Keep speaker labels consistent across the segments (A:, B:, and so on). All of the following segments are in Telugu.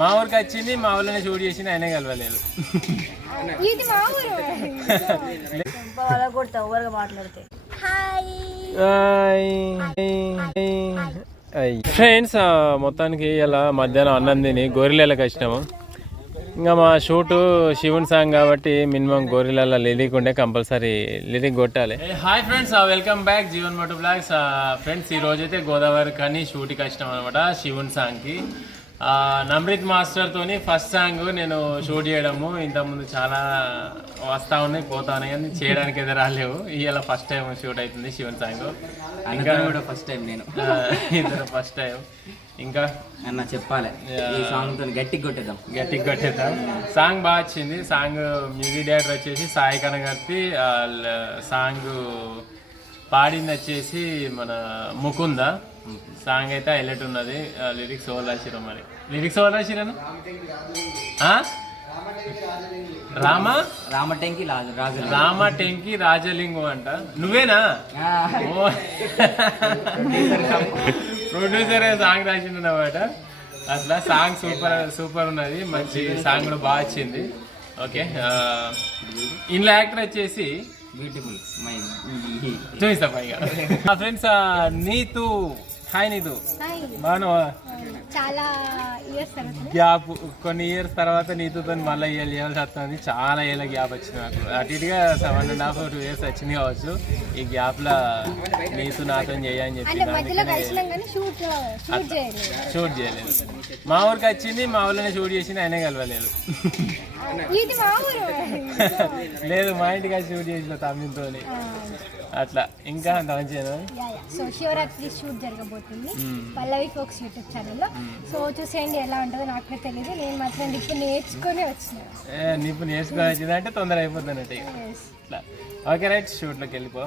A: మా ఊరికి వచ్చింది మా ఊళ్ళోనే షూట్ చేసింది అయినా కలవలేదు.
B: ఇది మా ఊరు? బాగా కొడతావు ఊరగా మాట్లాడితే హాయ్.
A: ఫ్రెండ్స్ మొత్తానికి ఇలా మధ్యాహ్నం అన్నం తిని గొర్రెలకు వచ్చినాము ఇంకా మా షూటు శివుని సాంగ్ కాబట్టి మినిమం గొర్రెల లిరిక్ ఉండే కంపల్సరీ లిరిక్ కొట్టాలి. Hi friends welcome back Jeevan moto vlogs friends ఈ రోజైతే గోదావరి కానీ షూట్కి వచ్చినాం అనమాట శివుని సాంగ్కి. నమ్రిత్ మాస్టర్ తోని ఫస్ట్ సాంగ్ నేను షూట్ చేయడము. ఇంతకుముందు చాలా వస్తా ఉన్నాయి పోతా ఉన్నాయి కానీ చేయడానికి అయితే రాలేవు. ఇవాళ ఫస్ట్ టైం షూట్ అవుతుంది శివన్ సాంగ్. ఇంకా
C: కూడా ఫస్ట్ టైం నేను.
A: ఇద్దరు ఫస్ట్ టైం. ఇంకా?
C: అన్న చెప్పాలి. ఈ సాంగ్తో గట్టిగా కొట్టేద్దాం.
A: గట్టిగా కొట్టేద్దాం. సాంగ్ బాగా వచ్చింది. సాంగ్ మ్యూజిక్ డైరెక్టర్ వచ్చేసి సాయి కనగర్తి. సాంగ్ పాడింది వచ్చేసి మన ముకుంద. సాంగ్ అయితే హైలైట్ ఉన్నది. లిరిక్స్ ఓవర్ రాసిరు మరి? లిరిక్స్ ఓవర్ రాసిరను రామ?
C: రామటెంకి రాజు రాజు
A: రామ టెంకి రాజలింగం అంట. నువ్వేనా? ప్రొడ్యూసర్ సాంగ్ రాసిండు అన్నమాట. అట్లా సాంగ్ సూపర్ సూపర్ ఉన్నది. మంచి సాంగ్ కూడా బాగా వచ్చింది. ఓకే ఇందులో యాక్టర్ వచ్చేసి
C: బ్యూటిఫుల్ మైండ్
A: చూపిస్తా పైగా. Friends Neetu. Hi Neetu
B: hi
A: బాగున్నావా
B: చాలా ఇయర్స్
A: గ్యాప్ కొన్ని ఇయర్స్ తర్వాత నీతుతో మళ్ళీ ఇయర్స్ చేయాల్సి వస్తుంది చాలా ఏళ్ళ గ్యాప్ వచ్చింది నాకు. అటు ఇటుగా seven and half two years వచ్చింది కావచ్చు. ఈ గ్యాప్లో నీతు నాతో చేయని చెప్పి
B: షూట్ చేయలేదు.
A: మా ఊరికి వచ్చింది మా ఊళ్ళోనే షూట్ చేసింది అయినా కలవలేదు. లేదు మా ఇంటికి షూట్ చేసిన తమ్మితో అట్లా ఇంకా అంత మంచిగా
B: సో శివరాత్రి షూట్ జరగబోతుంది. పల్లవి ఫోక్స్ యూట్యూబ్ ఛానల్లో. సో చూసేయండి ఎలా ఉంటుందో. నాకు తెలియదు నేను మాత్రం ఇప్పుడు నేర్చుకొని వచ్చిన.
A: నిప్పు నేర్చుకొని వచ్చింది అంటే తొందర అయిపోతుంది ఓకే రైట్. షూట్లోకి వెళ్ళిపో.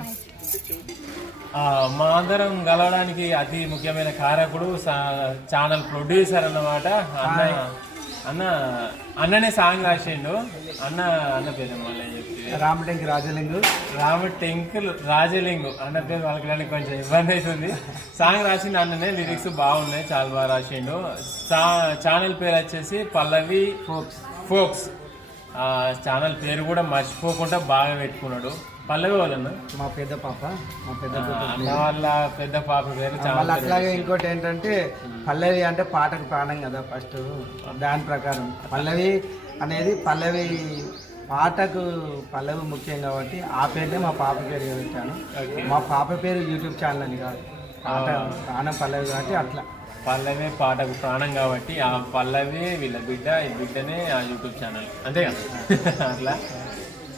A: ఆ, మా అందరం కలవడానికి అతి ముఖ్యమైన కారకుడు ఛానల్ ప్రొడ్యూసర్ అన్నమాట. అన్న. అన్న అన్ననే సాంగ్ రాసిండు. అన్న అన్న పేరు మళ్ళీ చెప్పి
D: రామటంకి రాజలింగు.
A: రామ టెంకుల్ రాజలింగు. అన్న పేరు వాళ్ళకి కొంచెం ఇబ్బంది అవుతుంది. సాంగ్ రాసింది అన్ననే లిరిక్స్ బాగున్నాయి చాలా బాగా రాసిండు. ఛానల్ పేరు వచ్చేసి పల్లవి
D: ఫోక్స్.
A: ఫోక్స్. ఛానల్ పేరు కూడా మర్చిపోకుండా బాగా పెట్టుకున్నాడు. పల్లవి వాళ్ళన్న
D: మా పెద్ద పాప మా పెద్ద
A: వాళ్ళ పెద్ద పాప పేరు ఛానల్
D: అట్లాగే ఇంకోటి ఏంటంటే పల్లవి అంటే పాటకు ప్రాణం కదా ఫస్ట్ దాని ప్రకారం. పల్లవి అనేది పల్లవి పాటకు పల్లవి ముఖ్యం కాబట్టి ఆ పేరునే మా పాప పేరు పెట్టాను మా పాప పేరు యూట్యూబ్ ఛానల్ అని కాదు. పాట ప్రాణం పల్లవి కాబట్టి అట్లా.
A: పల్లవే పాటకు ప్రాణం కాబట్టి ఆ పల్లవే వీళ్ళ బిడ్డ ఈ బిడ్డనే ఆ యూట్యూబ్ ఛానల్ అంతే కదా అట్లా.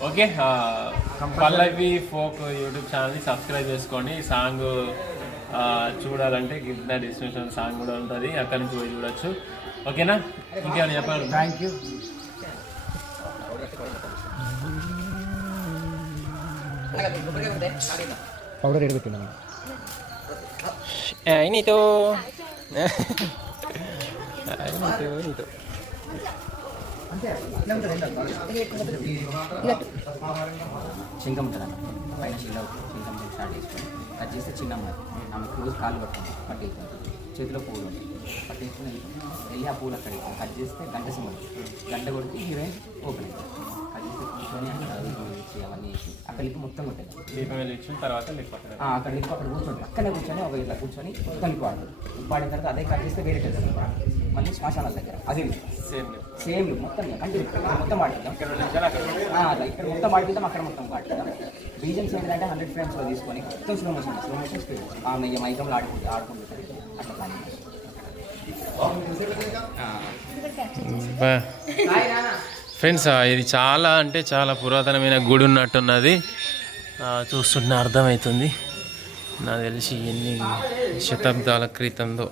A: ఓకే పల్లవి ఫోక్ యూట్యూబ్ ఛానల్ని సబ్స్క్రైబ్ చేసుకోండి ఈ సాంగ్ చూడాలంటే కింద డిస్క్రిప్షన్ సాంగ్ కూడా ఉంటుంది అక్కడి నుంచి పోయి చూడొచ్చు. ఓకేనా? ఇంకేమైనా చెప్పాలి?
D: థ్యాంక్ యూ పౌడర్ ఎడబెట్టినాను
A: నీతో నీతో
C: చింకం ఉంటుంది అన్న పైన చిల్ల చింకం స్టార్ట్ చేసుకొని కట్ చేస్తే చిన్నమ్మ ఆమె క్లోజ్ కాళ్ళు పట్టుకుంది పట్టి చేతిలో పువ్వులు ఉంటాయి. పట్టేసుకుని వెళ్ళి ఆ పూలు అక్కడికి కట్ చేస్తే గంట సింబల్ గంట కొడితే హీరోయిన్ ఓపెన్ అవుతుంది. కట్ చేస్తే అది చేసి అవన్నీ చేసి అక్కడ లిప్ మొత్తం
A: వెలిగించిన తర్వాత లిప్
C: అక్కడ లిప్ అక్కడ కూర్చొని పక్కనే కూర్చొని ఒక ఇట్లా కూర్చొని కలిపి వాడతారు వాడిన తర్వాత అదే కట్ చేస్తే వేరే చేస్తారు మళ్ళీ శ్మశానాల దగ్గర. అదే
A: సేమ్
C: సేమ్ మొత్తం కంటిన్యూ. మొత్తం వాడుతాం ఆ, అలా ఇక్కడ మొత్తం వాడుకుంటాం అక్కడ మొత్తం వాడుకుంటాం. రీజన్స్ ఏంటంటే హండ్రెడ్ ఫ్రేమ్స్లో తీసుకొని మొత్తం slow motion slow motion speed ఆమె మైకంలో ఆడుకుంటూ ఆడుకుంటుంటారు అట్లా ప్లాన్
A: ఫ్రెండ్స్ ఇది చాలా అంటే చాలా పురాతనమైన గుడి ఉన్నట్టున్నది. చూస్తున్న చూస్తుంటే అర్థమవుతుంది. నాకు తెలిసి ఎన్ని శతాబ్దాల
E: క్రితంతో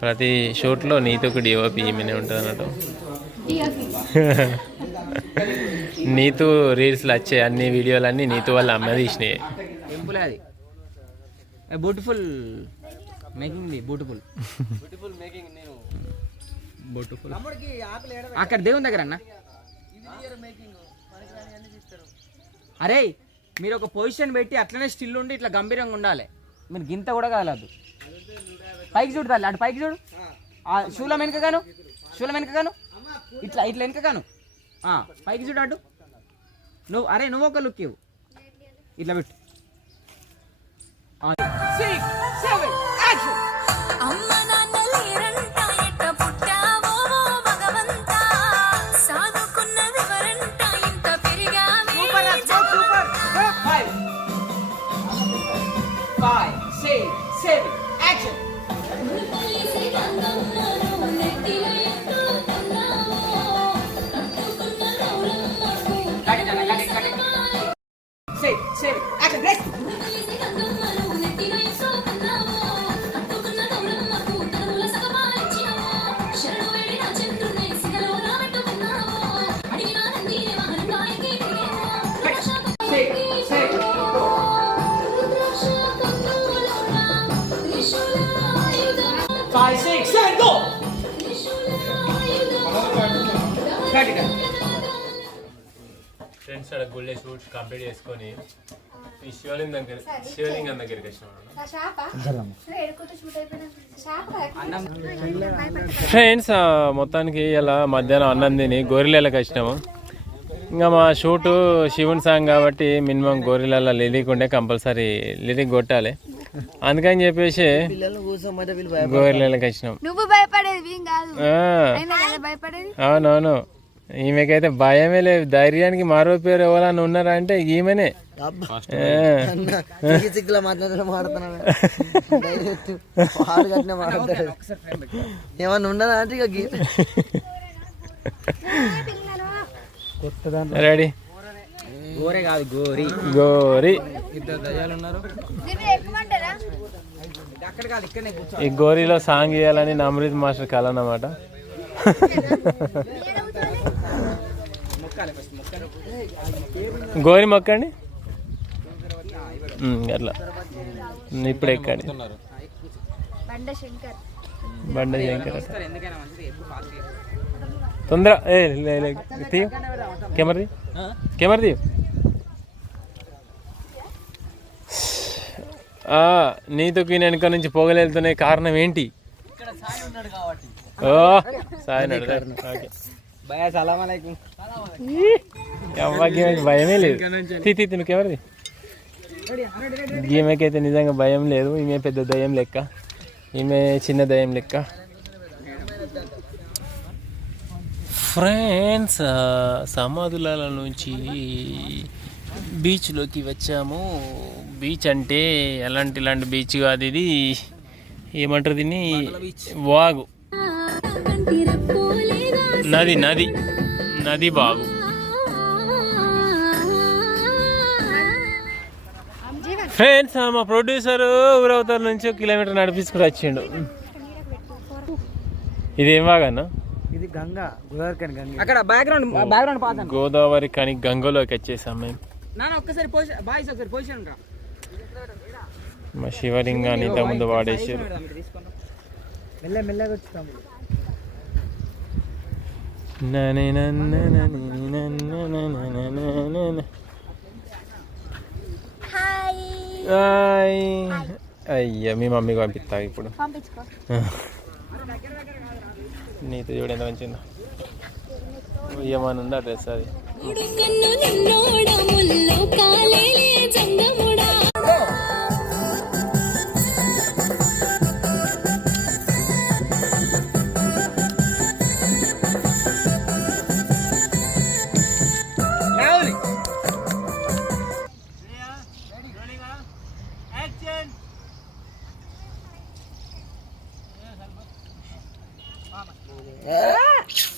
A: ప్రతి షూట్లో నీతుకు డిఓపి ఈమెనే ఉంటుంది అన్నట్టు. నీతు రీల్స్లో వచ్చే అన్ని వీడియోలన్నీ నీతు వాళ్ళ అమ్మ తీసినాయి.
C: Beautiful making the beautiful beautiful అక్కడ దేవుని దగ్గర అన్న. అరే మీరు ఒక పొజిషన్ పెట్టి అట్లనే స్టిల్ ఉండి ఇట్లా గంభీరంగా ఉండాలి. మీరు గింత కూడా కాలేదు పైకి చూడు తల్లి అటు పైకి చూడు. ఆ షూల వెనుక గాను షూల వెనుక గాను. ఇట్లా ఇట్లా వెనుక గాను. ఆ, పైకి చూడు అటు. నువ్వు అరే నువ్వు ఒక లుక్ ఇవ్వు. ఇట్లా పెట్టు.
F: త్రిశూలాయుధం
A: ఫ్రెండ్స్ అక్కడ గుళ్ళే షూట్ కంప్లీట్ చేసుకొని ఈ శివలింగం దగ్గర శివలింగం దగ్గరికి వచ్చినాం ఫ్రెండ్స్ మొత్తానికి ఇలా మధ్యాహ్నం అన్నం తిని గొర్రెలకు వచ్చినాము. ఇంకా మా షూటు శివుని సాంగ్ కాబట్టి మినిమం గొర్రెల లిరిక్ ఉండే కంపల్సరీ లిరిక్ కొట్టాలి. అందుకని చెప్పేసి గొర్రెలకు వచ్చినాం.
B: నువ్వు భయపడేది ఏం కాదు.
A: ఆ,
B: అయినా కదా భయపడేది?
A: అవునవును. ఈమెకైతే భయమే లేదు. ధైర్యానికి మరో పేరు ఎవరన్నా ఉన్నారా అంటే ఈమెనే.
G: ఏమన్నా ఉండదా అంటే ఇక గీ-
A: రెడీ.
C: గోరే కాదు గోరి.
A: గోరి.
C: ఇద్దరు దయ్యాలు ఉన్నారు.
B: దీన్ని ఎక్కుమంటారా?
C: అక్కడ కాదు ఇక్కడనే కూర్చో.
A: ఈ గోరీలో సాంగ్ చేయాలని నమ్రీత్ మాస్టర్ కల అన్నమాట. గోరి మొక్కండి. అట్లా. ఇప్పుడు ఎక్కండి.
B: బండ శంకర్.
A: బండ శంకర్. తొందర ఏ తీయు. కెమెరా తీ కెమెరా తీయు. ఆ, నీతుకి నేను వెనక నుంచి పొగలేలుతున్నాయి కారణం ఏంటి? భయమే లేదు. తీ తీ తిను కెమెరా తీ ఈమెకైతే నిజంగా భయం లేదు. ఈమె పెద్ద దయ్యం లెక్క. ఈమె చిన్న దయ్యం లెక్క. ఫ్రెండ్స్ సమాధుల నుంచి బీచ్లోకి వచ్చాము. బీచ్ అంటే ఎలాంటి ఇలాంటి బీచ్ కాదు ఇది. ఏమంటారు దీన్ని? వాగు. నది నది. నది బాగు. ఫ్రెండ్స్ మా ప్రొడ్యూసర్ ఊరవతల నుంచి కిలోమీటర్ నడిపించుకుని వచ్చిండు. ఇదేం బాగన్నా
D: ఇది గంగా గోదావరికని గంగ
C: అక్కడ బ్యాక్గ్రౌండ్ బ్యాక్గ్రౌండ్ పాత
A: గోదావరి కానీ గంగలోకి వచ్చేసాం మేము
C: నాన్న ఒక్కసారి పొజిషన్ బాయ్స్ ఒకసారి పొజిషన్ రా
A: మా శివలింగాన్ని ఇంతకుముందు వాడేసారు
C: తీసుకున్నాం
D: మెల్ల మెల్లగా వచ్చుతాం
A: నని నన్న నని నన్న నన నన నన.
B: Hi
A: hi. అయ్యా మీ మమ్మీకి పంపిస్తా ఇప్పుడు
B: పంపించుకో
A: నీతో చూడు ఎంత మంచిగా ఏమని డ్రెస్ అది?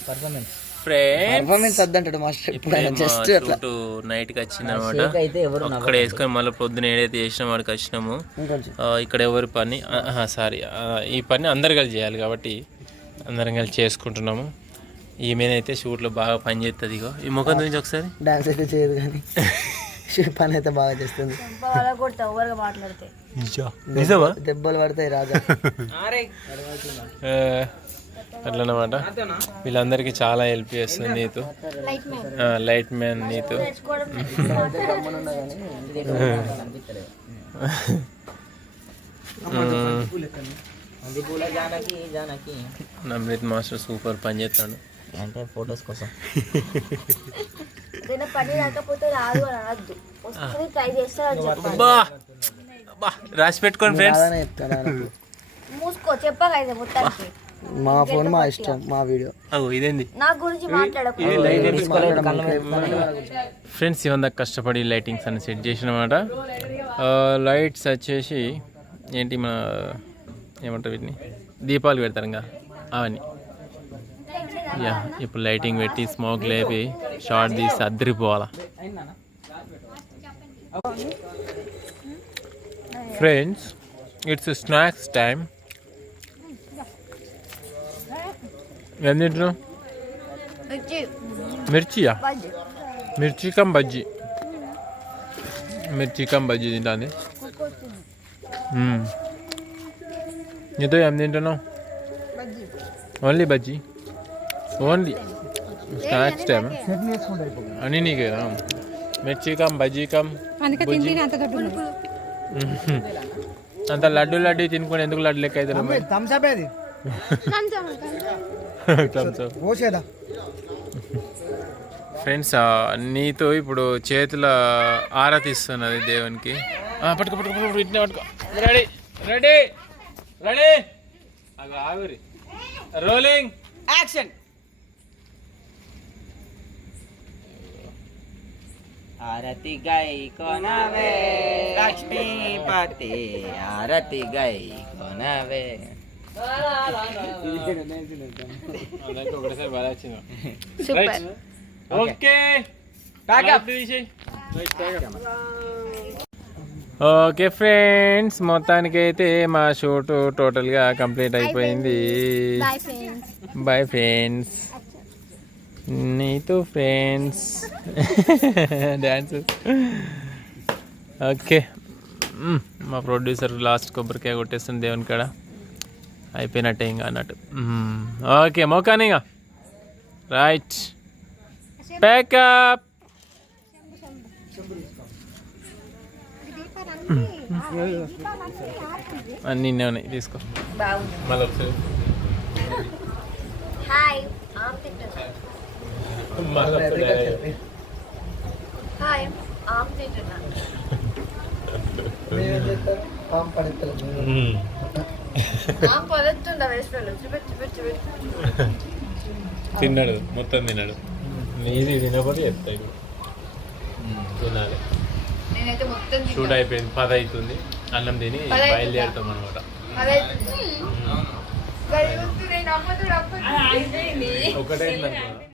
G: పర్ఫార్మెన్స్ పర్ఫార్మెన్స్ వద్దంటాడు మాస్టర్.
A: ఇప్పుడు
G: జస్ట్ అట్లా.
A: నైట్కి వచ్చిందన్నమాట. అక్కడ వేసుకొని మళ్ళీ పొద్దున ఏదైతే చేసినాం వాడికి వచ్చినాము. ఇక్కడ ఎవరి పని? సారీ ఈ పని అందరు కలిసి చేయాలి కాబట్టి అందరం కలిసి చేసుకుంటున్నాము. ఈమెనైతే షూట్లో బాగా పని చేస్తుంది ఇగో. ఈ ముఖం గురించి ఒకసారి.
G: డాన్స్ అయితే చేయదు కానీ. పని అయితే బాగా చేస్తుంది. దెబ్బలు పడతాయి రాజా.
A: అట్లనమాట వీళ్ళందరికీ చాలా హెల్ప్ చేస్తుంది Neetu.
B: Light man
A: light man Neetu
G: పూల జానకి జానకి
A: నమ్రిత్ మాస్టర్ సూపర్ పని చేస్తాడు.
G: అంటే ఫొటోస్ కోసం.
H: ఏదైనా పని రాకపోతే రాదు అని అనద్దు. వస్తుంది ట్రై చేస్తా అని చెప్పాలి.
A: బా బా రాసి పెట్టుకోండి ఫ్రెండ్స్
G: రాదనే చెప్తాను ఆయనకు.
H: మూసుకో చెప్పాక అయితే మొత్తానికి.
G: మా ఫోన్ మా ఇష్టం మా వీడియో.
A: అగో ఇదేంది?
H: నా గురించి మాట్లాడకు.
A: ఫ్రెండ్స్ ఇవంతా కష్టపడి లైటింగ్స్ అన్ని సెట్ చేసినమాట. లైట్స్ వచ్చేసి ఏంటి మన ఏమంటారు వీటిని? దీపాలు పెడతారు ఇంకా. అవన్నీ. యా ఇప్పుడు లైటింగ్ పెట్టి స్మోక్ లేపి షార్ట్ తీసి అద్దరిపోవాలా ఫ్రెండ్స్ ఇట్స్ స్నాక్స్ టైం ఏం తింటున్నావు
H: మిర్చి
A: మిర్చియా
H: బజ్జీ
A: మిర్చి కమ్ బజ్జీ మిర్చి కమ్ బజ్జీ తింటాంది మ్మ్. నీతో ఏం తింటున్నావు only bajji only snacks time. అని నీకే మిర్చి కమ్. అంత లడ్డు లడ్డు తినుకొని ఎందుకు లడ్డు లెక్క
D: థమ్స్అప్ పోసేదా?
A: ఫ్రెండ్స్ నీతో ఇప్పుడు చేతుల ఆరతి ఇస్తున్నది దేవునికి పట్టుకో పట్టుకో పట్టుకో ఇట్నే పట్టుకో. రెడీ రెడీ రెడీ అవి ఆవిరి రోలింగ్
G: యాక్షన్ ఆరతి గై కొనవే లక్ష్మీపతి ఆరతి గై కొనవే
A: ఓకే ఓకే ఫ్రెండ్స్ మొత్తానికి అయితే మా షూట్ టోటల్గా కంప్లీట్ అయిపోయింది.
B: బాయ్ ఫ్రెండ్స్
A: నీతో ఫ్రెండ్స్ డ్యాన్స్ ఓకే. మా ప్రొడ్యూసర్ లాస్ట్ కొబ్బరికాయ కొట్టేస్తుంది దేవుని కాడ. అయిపోయినట్టే ఇంకా అన్నట్టు. ఓకే మోకాని ఇంకా. రైట్ ప్యాకప్ అన్నీ ఉన్నాయి. తీసుకో. మళ్ళీ ఒకసారి.
H: హాయ్
A: తిన్నాడు మొత్తం తిన్నాడు. నీది తినకపోతే చెప్తా ఇప్పుడు తినాలి.
H: నేనైతే మొత్తం
A: షూట్ అయిపోయింది పది అవుతుంది అన్నం తిని? బయలుదేరుతాం అనమాట ఒకటే